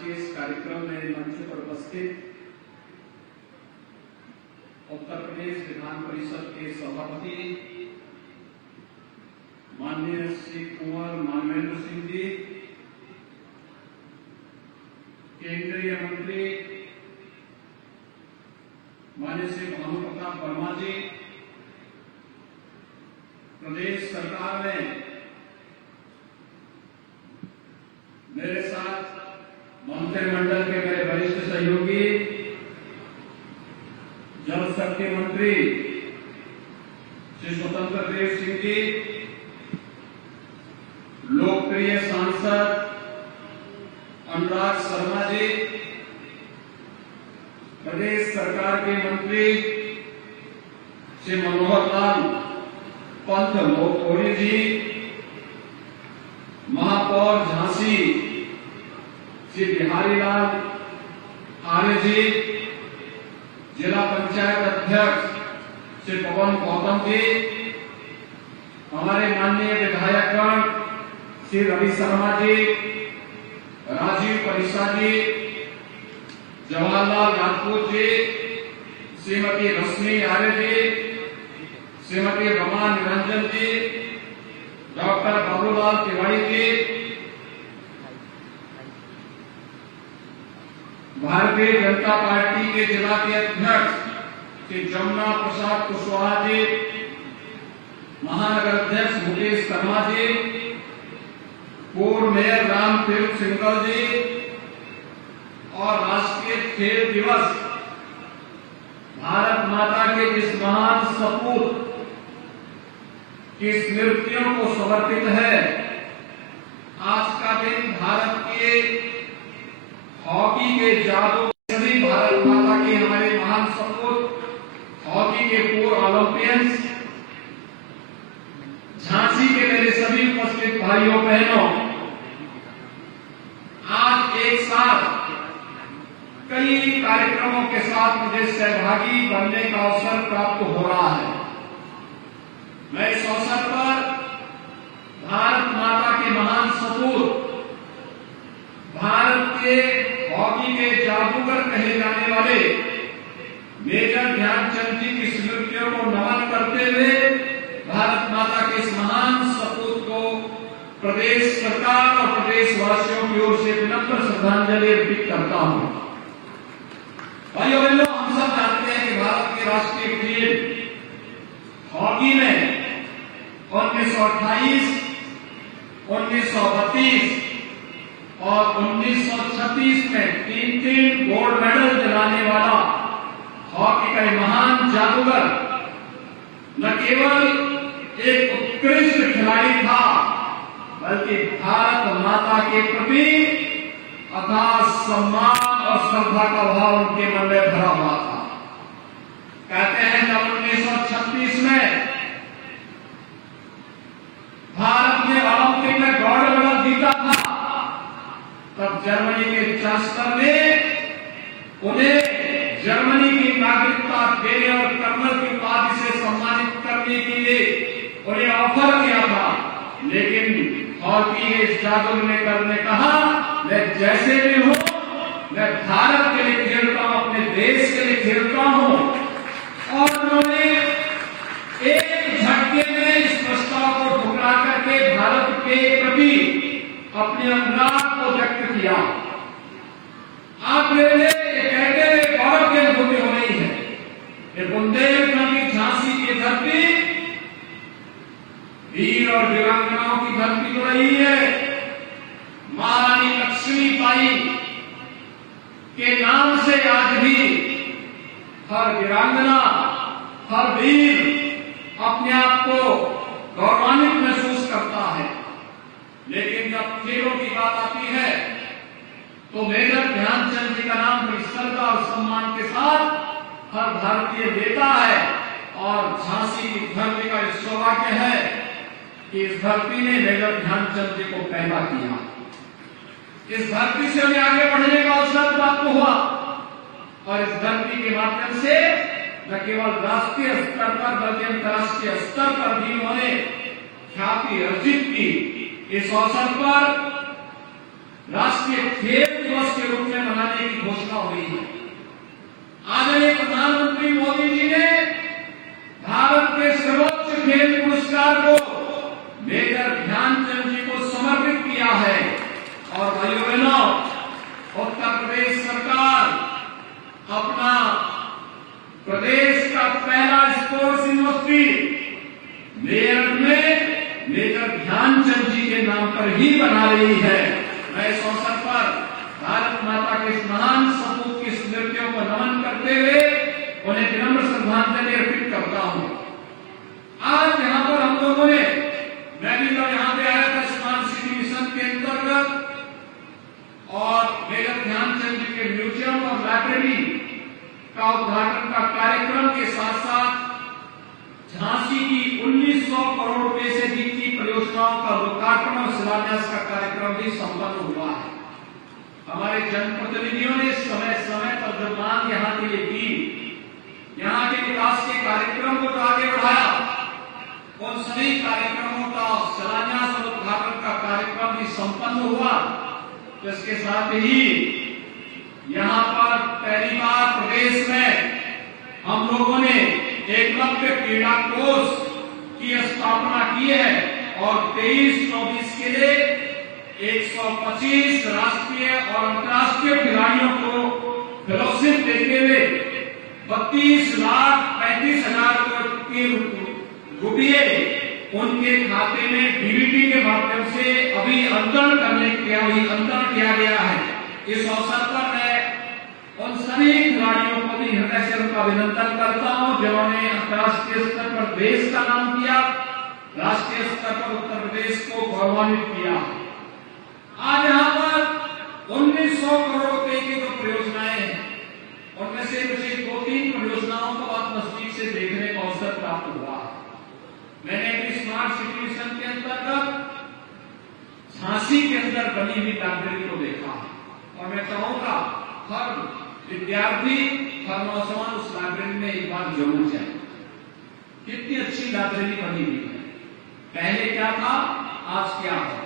के इस कार्यक्रम में मंच पर उपस्थित उत्तर प्रदेश विधान परिषद के सभापति माननीय श्री कुंवर मानवेंद्र सिंह जी, केंद्रीय मंत्री माननीय श्री भानु प्रताप वर्मा जी, प्रदेश सरकार में मेरे साथ मंत्रिमंडल के मेरे वरिष्ठ सहयोगी, जल शक्ति मंत्री श्री स्वतंत्र देव सिंह जी, लोकप्रिय सांसद अनुराग शर्मा जी, प्रदेश सरकार के मंत्री श्री मनोहर लाल पंत लोकोरी जी, महापौर झांसी श्री बिहारी लाल आर्य जी, जिला पंचायत अध्यक्ष श्री पवन गौतम जी, हमारे माननीय विधायकगण श्री रवि शर्मा जी, राजीव परिषा जी, जवाहरलाल राजपूत जी, श्रीमती रश्मि आर्य जी, श्रीमती रमा निरंजन जी, डॉक्टर बाबूलाल तिवारी जी, भारतीय जनता पार्टी के जिला के अध्यक्ष श्री जमुना प्रसाद कुशवाहा जी, महानगर अध्यक्ष मुकेश शर्मा जी, पूर्व मेयर राम तीर्थ सिंगल जी और राष्ट्रीय खेल दिवस भारत माता के इस महान सपूत की स्मृतियों को समर्पित है। आज का दिन भारत के हॉकी के जादू, सभी भारत माता के हमारे महान सपूत, हॉकी के पूर्व ओलंपियंस, झांसी के मेरे सभी उपस्थित भाइयों बहनों, आज एक साथ कई कार्यक्रमों के साथ मुझे सहभागी बनने का अवसर प्राप्त हो रहा है। मैं इस अवसर पर भारत माता के महान सपूत, भारत के हॉकी के जादूगर कहे जाने वाले मेजर ध्यानचंद जी की स्मृतियों को नमन करते हुए भारत माता के इस महान सपूत को प्रदेश सरकार और प्रदेशवासियों की ओर से विनम्र श्रद्धांजलि अर्पित करता हूं। भाइयों बहनों, हम सब जानते हैं कि भारत के राष्ट्रीय खेल हॉकी में 1928, 1932 और 1936 में 3 गोल्ड मेडल दिलाने वाला हॉकी का महान जादूगर न केवल एक उत्कृष्ट खिलाड़ी था, बल्कि भारत माता के प्रति अथाह सम्मान और श्रद्धा का भाव उनके मन में भरा हुआ था। कहते हैं जब 1936 में भारत ने ओलंपिक में गोल्ड मेडल जीता था, तब जर्मनी के चांसलर ने उन्हें जर्मनी की नागरिकता देने और कर्नल की उपाधि से सम्मानित करने के लिए उन्हें ऑफर किया था, लेकिन हॉकी के इस जादूगर ने करने कहा, मैं जैसे भी हूं, मैं भारत के लिए खेलता हूं, अपने देश के लिए खेलता हूं। और उन्होंने एक झटके में इस प्रस्ताव को ठुकरा करके भारत के प्रति अपने अनुराग को व्यक्त किया। आप मेरे लिए कहते हुए गौरव की अनुभूति हो रही है। ये बुंदेलखंड की झांसी की धरती वीर और वीरांगनाओं की धरती हो रही है। महारानी लक्ष्मीबाई के नाम से आज भी हर वीरांगना, हर वीर अपने आप को गौरवान्वित महसूस करता है। लेकिन जब खेलों की बात आती है तो मेजर ध्यानचंद जी का नाम बड़ी श्रद्धा और सम्मान के साथ हर भारतीय देता है। और झांसी की धरती का सौभाग्य है कि इस धरती ने मेजर ध्यानचंद जी को पैदा किया। इस धरती से हमें आगे बढ़ने का अवसर प्राप्त हुआ और इस धरती के माध्यम से न केवल राष्ट्रीय स्तर पर बल्कि अंतर्राष्ट्रीय स्तर पर भी उन्होंने ख्याति अर्जित की। इस अवसर पर राष्ट्रीय खेल दिवस के रूप में मनाने की घोषणा हुई है। आदरणीय प्रधानमंत्री मोदी जी ने भारत के सर्वोच्च खेल पुरस्कार को मेजर ध्यानचंद जी को समर्पित किया है। और भाइयों बहनों, उत्तर प्रदेश सरकार अपना प्रदेश का पहला स्पोर्ट्स यूनिवर्सिटी मेरठ में मेजर ध्यानचंद जी के नाम पर ही बना रही है। मैं इस अवसर पर भारत माता के इस महान सपूत की स्मृतियों को नमन करते हुए उन्हें विनम्र श्रद्धांजलि अर्पित करता हूं। आज यहाँ पर हम लोगों ने, मैं भी जब यहाँ पे आया था स्मार्ट सिटी मिशन के अंतर्गत और मेजर ध्यानचंद जी के म्यूजियम और लाइब्रेरी का उद्घाटन का कार्यक्रम के साथ साथ झांसी की 1900 करोड़ रुपए से अधिक की परियोजनाओं का लोकार्पण और शिलान्यास का कार्यक्रम भी संपन्न हुआ है। हमारे जनप्रतिनिधियों ने समय समय पर जो मांग यहाँ के लिए की, यहाँ के विकास के कार्यक्रम को तो आगे बढ़ाया, उन सभी कार्यक्रमों का शिलान्यास और उद्घाटन का कार्यक्रम भी संपन्न हुआ। तो इसके साथ ही यहाँ पर पहली बार प्रदेश में हम लोगों ने एकलव्य क्रीड़ा कोष की स्थापना की है और 23-24 के लिए 125 राष्ट्रीय और अंतर्राष्ट्रीय खिलाड़ियों को फेलोशिप देते हुए 32,35,000 रुपये उनके खाते में डीबीटी के माध्यम से अभी अंतरण किया गया है। इस अवसर पर मैं उन सभी खिलाड़ियों को भी हृदय से उनका अभिनंदन करता हूं जिन्होंने अंतर्राष्ट्रीय स्तर पर देश का नाम किया, राष्ट्रीय स्तर पर उत्तर प्रदेश को गौरवान्वित किया। आज यहाँ पर 1900 करोड़ रुपए की जो परियोजनाएं हैं, उनमें से मुझे 2-3 परियोजनाओं को आप नजदीक से देखने का अवसर प्राप्त हुआ। मैंने भी स्मार्ट सिटी मिशन के अंतर्गत झांसी के अंदर बनी हुई लाइब्रेरी को देखा और मैं चाहूंगा हर विद्यार्थी, हर नौजवान उस लाइब्रेरी में एक बार जरूर जाए। कितनी अच्छी लाइब्रेरी बनी हुई है। पहले क्या था, आज क्या है।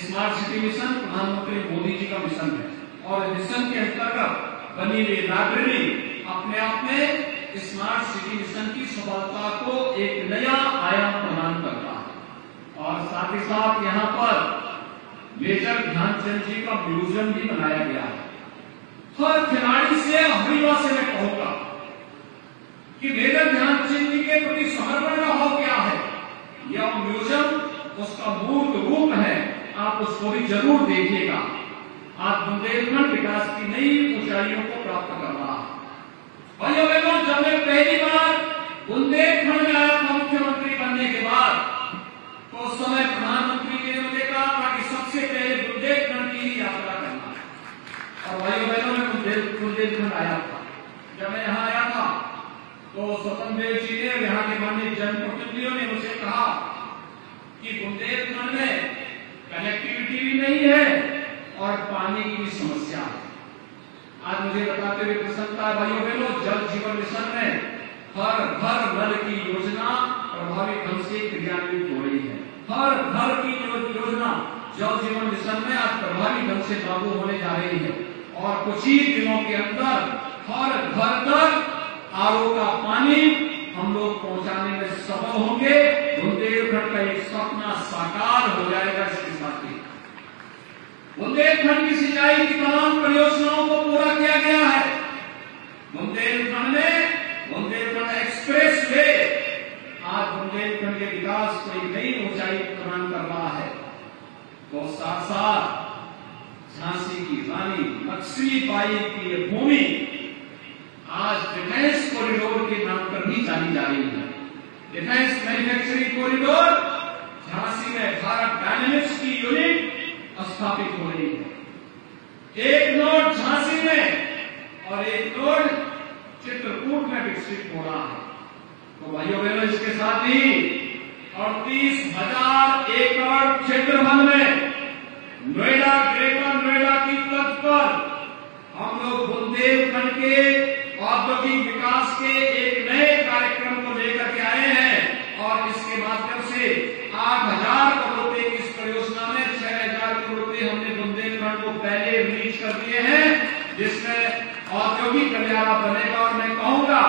स्मार्ट सिटी मिशन प्रधानमंत्री मोदी जी का मिशन है और मिशन के अंतर्गत बनी हुई लाइब्रेरी अपने आप में स्मार्ट सिटी मिशन की सफलता को एक नया आयाम प्रदान करता है। और साथ ही साथ यहाँ पर मेजर ध्यानचंद जी का म्यूजियम भी बनाया गया है। हर खिलाड़ी से हरिवा से मैं कहूंगा कि मेजर ध्यानचंद जी के प्रति समर्पण का भाव क्या है। यह म्यूजियम उसका मूर्त रूप है, आप उसको भी जरूर देखिएगा। आज बुंदेलखंड विकास की नई ऊंचाइयों को प्राप्त कर रहा है। भाइयों बहनों, जब मैं पहली बार बुंदेलखंड में आया था मुख्यमंत्री बनने के बाद, तो उस समय प्रधानमंत्री जी ने मुझे कहा था कि सबसे पहले बुंदेलखंड की ही यात्रा करना है। और भाइयों बहनों, मैं बुंदेलखंड आया था। जब मैं यहाँ आया था तो स्वतंत्र देव जी ने, यहाँ के माननीय जनप्रतिनिधियों ने मुझे कहा कि बुंदेलखंड में कनेक्टिविटी भी नहीं है और पानी की भी समस्या है। आज मुझे बताते हुए प्रसन्नता है भाइयों बहनों, जल जीवन मिशन में हर घर नल की योजना प्रभावी ढंग से क्रियान्वित हो रही है। हर घर की योजना जल जीवन मिशन में आज प्रभावी ढंग से लागू होने जा रही है और कुछ ही दिनों के अंदर हर घर तक आरओ का पानी हम लोग पहुंचाने में सफल होंगे। बुंदेलखंड का एक सपना साकार हो जाएगा। इसके साथ ही बुंदेलखंड की सिंचाई की तमाम परियोजनाओं को पूरा किया गया है। बुंदेलखंड में बुंदेलखंड एक्सप्रेस वे आज बुंदेलखंड के विकास को एक नई ऊंचाई प्रदान कर रहा है। तो साथ साथ झांसी की रानी लक्ष्मीबाई की ये भूमि आज डिफेंस कॉरिडोर के नाम पर भी जानी जा रही है। डिफेंस मैन्युफैक्चरिंग कॉरिडोर झांसी में भारत डायनेमिक्स की यूनिट स्थापित हो रही है। एक नोड झांसी में और एक नोड चित्रकूट में विकसित हो रहा है। तो भाइयों बहनों, इसके साथ ही 38,000 एकड़ क्षेत्रफल में नोएडा, ग्रेटर नोएडा की तर्ज पर हम लोग बुंदेलखंड के औद्योगिक विकास के एक नए कार्यक्रम को लेकर के आए हैं और इसके माध्यम से 8,000 करोड़ रुपए की इस परियोजना में 6,000 करोड़ रुपए हमने बुंदेलखंड बुंदेलखंड को पहले रिलीज कर दिए हैं, जिसमें औद्योगिक गलियारा बनेगा। और मैं कहूंगा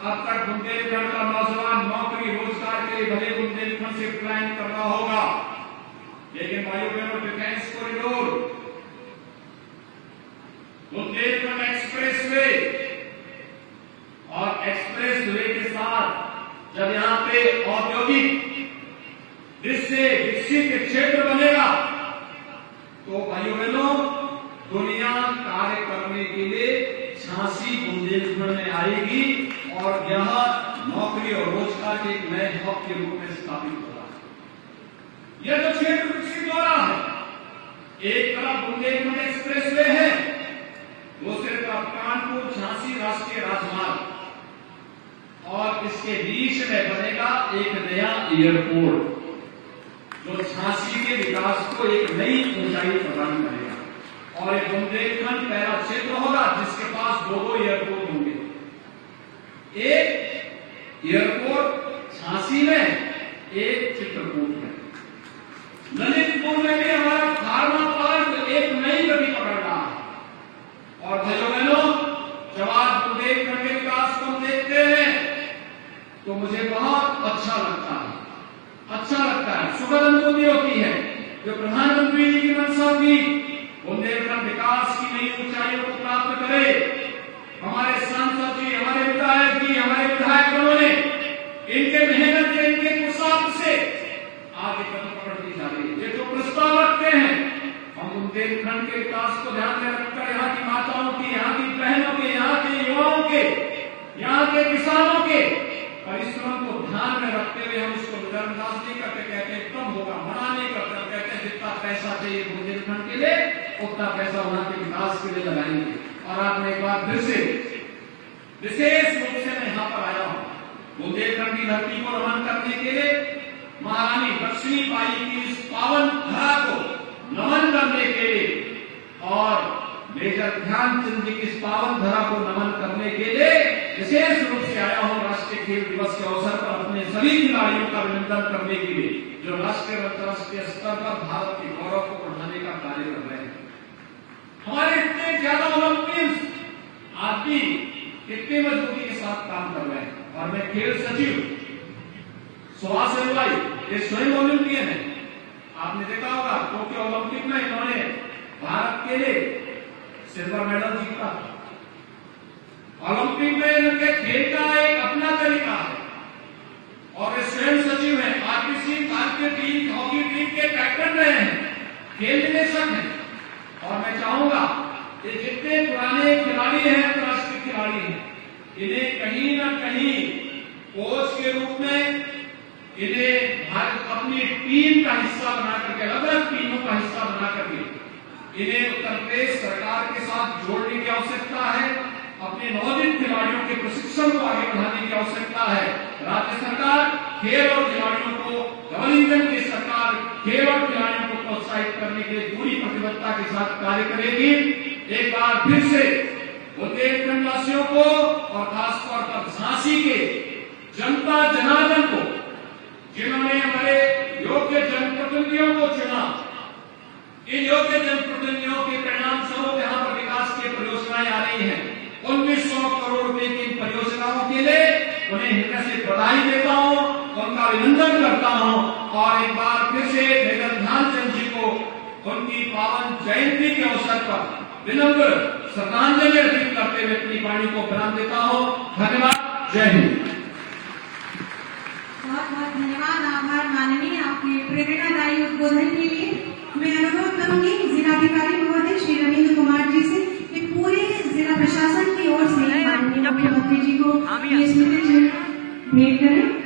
अब तक बुंदेलखंड का नौजवान नौकरी रोजगार के लिए भले बुंदेलखंड से प्लान कर रहा होगा, लेकिन भाइयों बहनों, डिफेंस कॉरिडोर, बुंदेलखंड एक्सप्रेसवे और एक्सप्रेसवे के साथ जब यहाँ पे औद्योगिक जिससे विकसित क्षेत्र बनेगा, तो भाइयों बहनों, दुनिया कार्य करने के लिए झांसी बुंदेलखंड में आएगी और यह नौकरी और रोजगार के एक नए हब के रूप में स्थापित होगा। यह जो क्षेत्र विकसित हो रहा है, एक तरफ बुंदेलखंड एक्सप्रेसवे है, दूसरी तरफ कानपुर झांसी राष्ट्रीय राजमार्ग, और इसके बीच में बनेगा एक नया एयरपोर्ट जो झांसी के विकास को एक नई ऊंचाई प्रदान करेगा। और एक बुंदेलखंड पहला क्षेत्र होगा जिसके पास दो एयरपोर्ट होंगे। एक एयरपोर्ट झांसी में, एक चित्रकूट में। ललितपुर में भी हमारा फार्मा पार्क एक नई गति पकड़ रहा है। और भाइयों बहनों, जब आज बुंदेलखंड के विकास को हम देखते हैं तो मुझे बहुत अच्छा लगता है, सुखद अनुभूति होती है। जो प्रधानमंत्री जी की मंशा थी, बुंदेलखंड विकास की नई ऊंचाइयों को प्राप्त करे, हमारे सांसद जी, हमारे विधायक जी, हमारे विधायकों ने इनके मेहनत से, इनके पुरुषार्थ से आगे कदम पकड़ती जा रही है। ये जो प्रस्ताव रखते हैं, हम बुंदेलखंड के विकास को ध्यान में रखकर यहाँ की माताओं की, यहाँ की बहनों के, यहाँ के युवाओं के, यहाँ के किसानों के परिश्रम को ध्यान में रखते हुए हम उसको नजरअंदाज नहीं करते, कहते हैं कम होगा, मना नहीं करते, कहते हैं जितना पैसा चाहिए बुंदेलखंड के लिए उतना पैसा वहां के विकास के लिए लगाएंगे। और आपने एक बार फिर से विशेष रूप से मैं यहाँ पर आया हूँ बुंदेलखंड की धरती को नमन करने के लिए, महारानी लक्ष्मीबाई की इस पावन धरा को नमन करने के लिए, और मेजर ध्यानचंद जी की इस पावन धरा को नमन करने के लिए विशेष रूप से आया हूं राष्ट्रीय खेल दिवस के अवसर पर अपने सभी खिलाड़ियों का अभिनंदन करने के लिए, जो राष्ट्रीय और अंतर्राष्ट्रीय स्तर पर भारत के गौरव को बढ़ाने का कार्य कर रहे हैं। हमारे इतने ज्यादा ओलंपियंस आज भी कितने मजबूती के साथ काम कर रहे हैं। और मैं खेल सचिव सुभाष रेवाई, ये स्वयं ओलंपियन है। आपने देखा होगा टोक्यो ओलंपिक में इन्होंने भारत के लिए सिल्वर मेडल जीता। ओलंपिक में इनके खेल का एक अपना तरीका है, और वे स्वयं सचिव हैं, आरबीसी भारतीय टीम, हॉकी टीम के कैप्टन रहे हैं, खेल निदेशक हैं। और मैं चाहूंगा कि जितने पुराने खिलाड़ी हैं, अंतर्राष्ट्रीय खिलाड़ी हैं, इन्हें कहीं न कहीं कोच के रूप में इन्हें भारत अपनी टीम का हिस्सा बना करके, अलग अलग टीमों का हिस्सा बना करके इन्हें उत्तर प्रदेश सरकार के साथ जोड़ने की आवश्यकता है। अपने नवोदित खिलाड़ियों के प्रशिक्षण को आगे बढ़ाने की आवश्यकता है। राज्य सरकार खेल और खिलाड़ियों को, डबल इंजन की सरकार खेल और खिलाड़ियों को प्रोत्साहित करने के लिए पूरी प्रतिबद्धता के साथ कार्य करेगी। एक बार फिर से बुंदेलखंड वासियों को और खासतौर पर झांसी के जनता जनार्दन को, जिन्होंने हमारे योग्य जनप्रतिनिधियों को चुना, इन योग्य जनप्रतिनिधियों के परिणाम स्वरूप यहाँ पर विकास की परियोजनाएं आ रही हैं। 1900 करोड़ रुपए की परियोजनाओं के लिए उन्हें हृदय से बधाई देता हूँ, उनका अभिनंदन करता हूँ। और एक बार फिर से मेजर ध्यानचंद जी को उनकी पावन जयंती के अवसर पर विनम्र श्रद्धांजलि अर्पित करते हुए अपनी वाणी को विराम देता हूँ। धन्यवाद। जय हिंद। बहुत बहुत धन्यवाद, आभार माननीय, आपके प्रेरणादायी उद्बोधन के लिए। मैं अनुरोध करूंगी जिलाधिकारी महोदय श्री रविंद्र कुमार जी से कि पूरे जिला प्रशासन की ओर से माननीय मुख्यमंत्री जी को ये स्मृति चिन्ह भेंट करें।